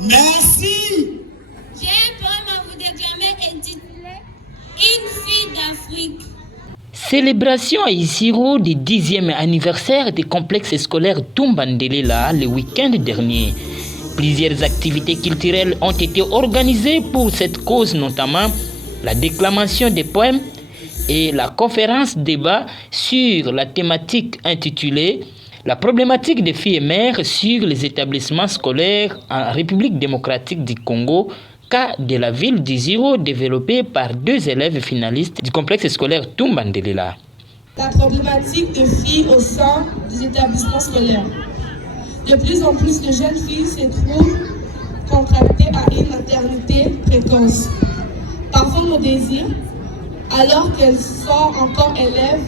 Merci. J'ai un poème à vous déclamer intitulé Une fille d'Afrique. Célébration à Isiro du 10e anniversaire du complexe scolaire Tumbandelela le week-end dernier. Plusieurs activités culturelles ont été organisées pour cette cause, notamment la déclamation des poèmes et la conférence débat sur la thématique intitulée La problématique des filles et mères sur les établissements scolaires en République démocratique du Congo, cas de la ville d'Isiro développé par 2 élèves finalistes du complexe scolaire Tumbandelela. La problématique des filles au sein des établissements scolaires. De plus en plus de jeunes filles se trouvent contractées à une maternité précoce. Parfois nos désirs, alors qu'elles sont encore élèves,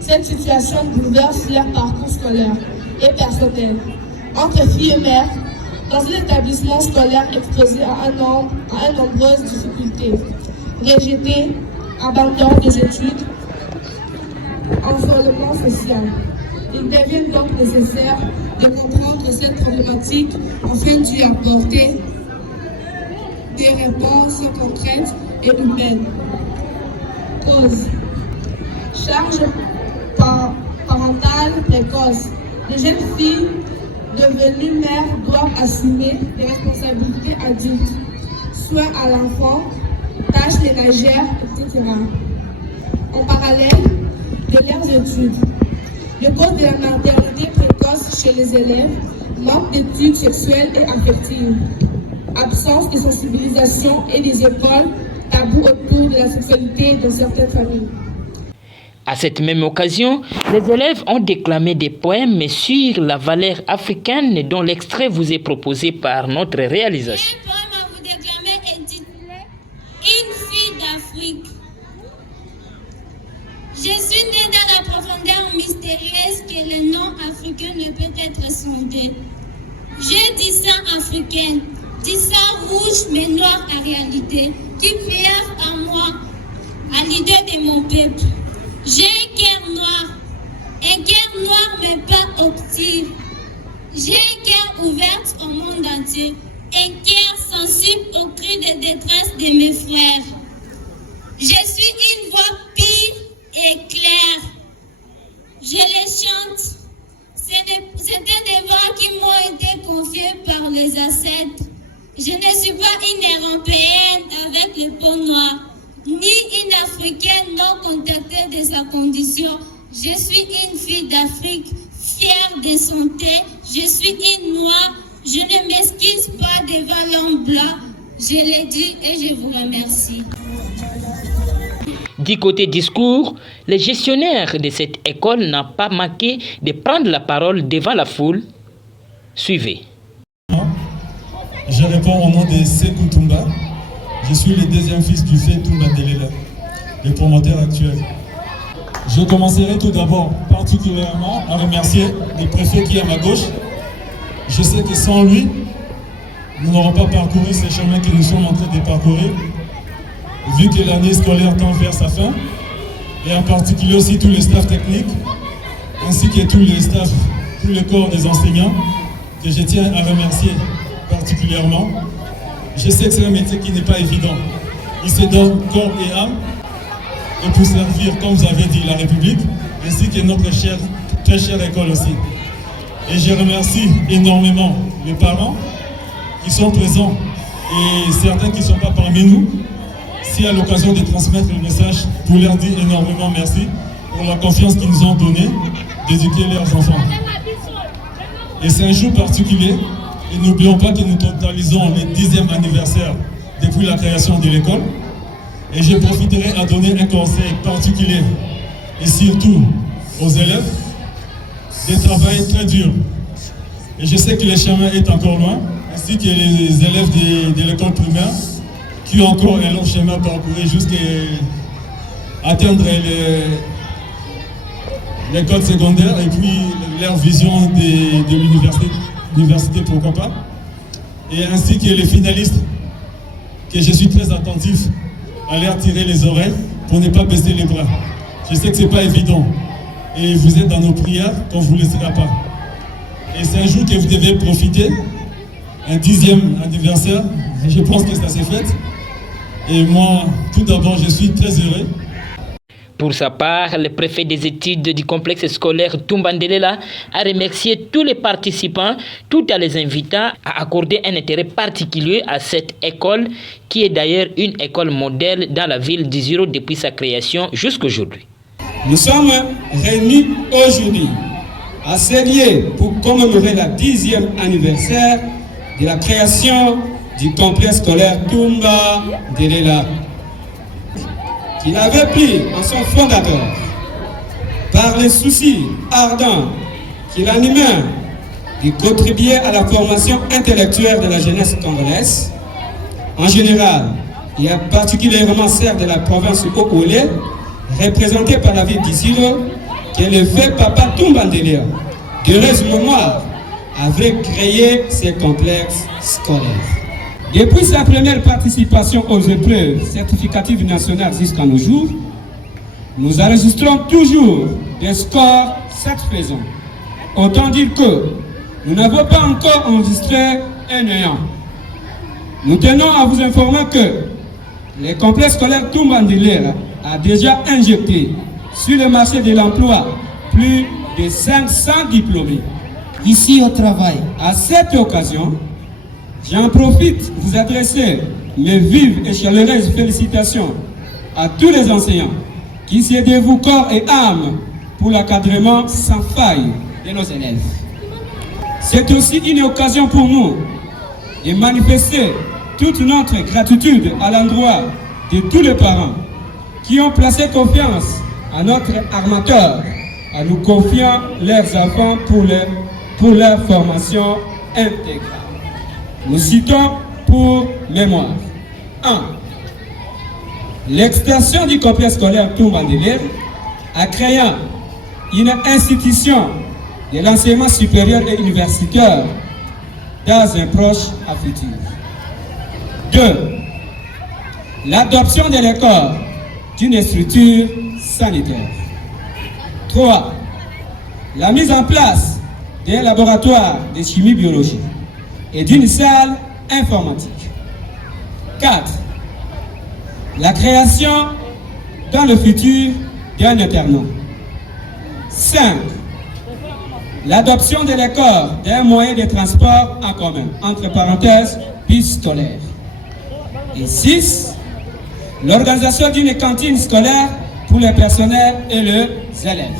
cette situation bouleverse leur parcours scolaire et personnel. Entre filles et mères, dans un établissement scolaire exposé à nombreuses difficultés, rejetées, abandon des études, isolement social. Il devient donc nécessaire de comprendre cette problématique afin d'y apporter des réponses concrètes et humaines. Cause. Charge parentale précoce. Les jeunes filles devenues mères doivent assumer des responsabilités adultes, soins à l'enfant, tâches ménagères, etc. En parallèle de leurs études. Le cause de la maternité précoce chez les élèves, manque d'études sexuelles et affectives, absence de sensibilisation et des écoles, tabou autour de la sexualité dans certaines familles. À cette même occasion, les élèves ont déclamé des poèmes sur la valeur africaine dont l'extrait vous est proposé par notre réalisation. J'ai un poème à vous déclamer intitulé Une fille d'Afrique. Je suis née dans la profondeur mystérieuse que le nom africain ne peut être sondé. J'ai du sang africain, du sang rouge mais noir en réalité, qui fièvre en moi, à l'idée de mon peuple. J'ai un cœur noir mais pas optique. J'ai un cœur ouvert au monde entier, un cœur sensible aux cris de détresse de mes frères. Je suis une voix pure et claire. Je les chante. C'était des voix qui m'ont été confiées par les ancêtres. Je ne suis pas une Européenne avec le peau noire, ni une Africaine non contactée de sa condition. Je suis une fille d'Afrique, fière de son thé. Je suis une noire. Je ne m'excuse pas devant l'homme blanc. Je l'ai dit et je vous remercie. Du côté discours, les gestionnaires de cette école n'ont pas manqué de prendre la parole devant la foule. Suivez. Je réponds au nom de Sekou Toumba. Je suis le 2e fils du fait Tumbandelela, le promoteur actuel. Je commencerai tout d'abord particulièrement à remercier le préfet qui est à ma gauche. Je sais que sans lui, nous n'aurons pas parcouru ce chemin que nous sommes en train de parcourir, vu que l'année scolaire tend vers sa fin, et en particulier aussi tous les staffs techniques, ainsi que tous les staffs, tout le corps des enseignants, que je tiens à remercier particulièrement. Je sais que c'est un métier qui n'est pas évident. Il se donne corps et âme, et pour servir, comme vous avez dit, la République, ainsi que notre très chère école aussi. Et je remercie énormément les parents qui sont présents et certains qui ne sont pas parmi nous. Si à l'occasion de transmettre le message, pour leur dire énormément merci pour la confiance qu'ils nous ont donnée d'éduquer leurs enfants. Et c'est un jour particulier, et n'oublions pas que nous totalisons le 10e anniversaire depuis la création de l'école. Et je profiterai à donner un conseil particulier, et surtout aux élèves, de travailler très dur. Et je sais que le chemin est encore loin, ainsi que les élèves de l'école primaire, qui ont encore un long chemin à parcourir jusqu'à atteindre l'école secondaire et puis leur vision de l'université, pourquoi pas. Et ainsi que les finalistes, que je suis très attentif à leur tirer les oreilles pour ne pas baisser les bras. Je sais que ce n'est pas évident et vous êtes dans nos prières qu'on ne vous laissera pas. Et c'est un jour que vous devez profiter un 10e anniversaire. Je pense que ça s'est fait. Et moi, tout d'abord, je suis très heureux. Pour sa part, le préfet des études du complexe scolaire Toumba Ndelela a remercié tous les participants tout en les invitant à accorder un intérêt particulier à cette école qui est d'ailleurs une école modèle dans la ville d'Isiro depuis sa création jusqu'à aujourd'hui. Nous sommes réunis aujourd'hui à Sélier pour commémorer le 10e anniversaire de la création du complexe scolaire Toumba Ndelela, qu'il avait pris en son fondateur par les soucis ardents qu'il animait de contribuer à la formation intellectuelle de la jeunesse congolaise en général et particulièrement celle de la province Haut-Olé, représentée par la ville d'Isiro, que le fait Papa Toumba Ndelela, d'heureuse mémoire, avait créé ces complexes scolaires. Depuis sa première participation aux épreuves certificatives nationales jusqu'à nos jours, nous enregistrons toujours des scores satisfaisants. Autant dire que nous n'avons pas encore enregistré un néant. Nous tenons à vous informer que le complexe scolaire Toumba Ndelela a déjà injecté sur le marché de l'emploi plus de 500 diplômés. Ici au travail. À cette occasion, j'en profite pour vous adresser mes vives et chaleureuses félicitations à tous les enseignants qui se dévouent corps et âme pour l'encadrement sans faille de nos élèves. C'est aussi une occasion pour nous de manifester toute notre gratitude à l'endroit de tous les parents qui ont placé confiance à notre armateur en nous confiant leurs enfants pour leur formation intégrale. Nous citons pour mémoire 1. L'extension du complexe scolaire Toumba Ndelela a créé une institution de l'enseignement supérieur et universitaire dans un proche futur. 2. L'adoption de l'école d'une structure sanitaire. 3. La mise en place d'un laboratoire de chimie biologique et d'une salle informatique. 4. La création dans le futur d'un internat. 5. L'adoption de l'école d'un moyen de transport en commun, entre parenthèses, bus scolaire. Et 6. L'organisation d'une cantine scolaire pour le personnel et les élèves.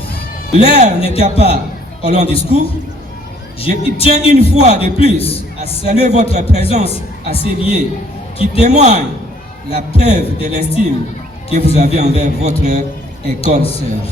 L'heure n'était pas au long discours. Je tiens une fois de plus à saluer votre présence à ces lieux qui témoignent la preuve de l'estime que vous avez envers votre école sœur.